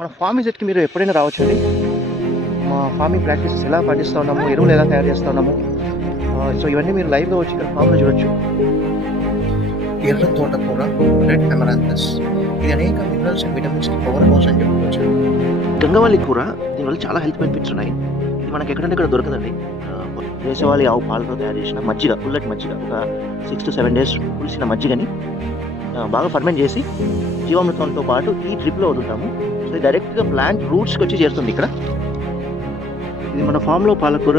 మన ఫార్మ్ విజిట్‌కి మీరు ఎప్పుడైనా రావచ్చండి. మా ఫార్మింగ్ ప్రాక్టీసెస్ ఎలా పండిస్తా ఉన్నాము, ఎరువులు ఎలా తయారు చేస్తా ఉన్నాము. సో ఇవన్నీ మీరు లైవ్‌గా వచ్చి ఇక్కడ ఫామ్‌లో చూడొచ్చు. ఎర్ర తోటకూర, రెడ్ అమరాంతస్. ఇది అనేక మినరల్స్ అండ్ విటమిన్స్‌కి పవర్ హౌస్ అని చెప్పుకోవచ్చు. గంగవల్లి కూర దీనివల్ల చాలా హెల్త్ బెనిఫిట్స్ ఉన్నాయి. ఇది మనకి ఎక్కడంటే ఇక్కడ దొరకదండి. దేశవాళీ ఆవు పాలతో తయారు చేసిన మజ్జిగ, పుల్లటి మజ్జిగ, ఒక 6-7 డేస్ పులిసిన మజ్జిగని బాగా ఫర్మెంట్ చేసి జీవామృతంతో పాటు ఈ డ్రిప్‌లో వదులుతాము. సో ఇది డైరెక్ట్‌గా ప్లాంట్ రూట్స్‌కి వచ్చి చేరుతుంది ఇక్కడ. ఇది మన ఫామ్‌లో పాలకూర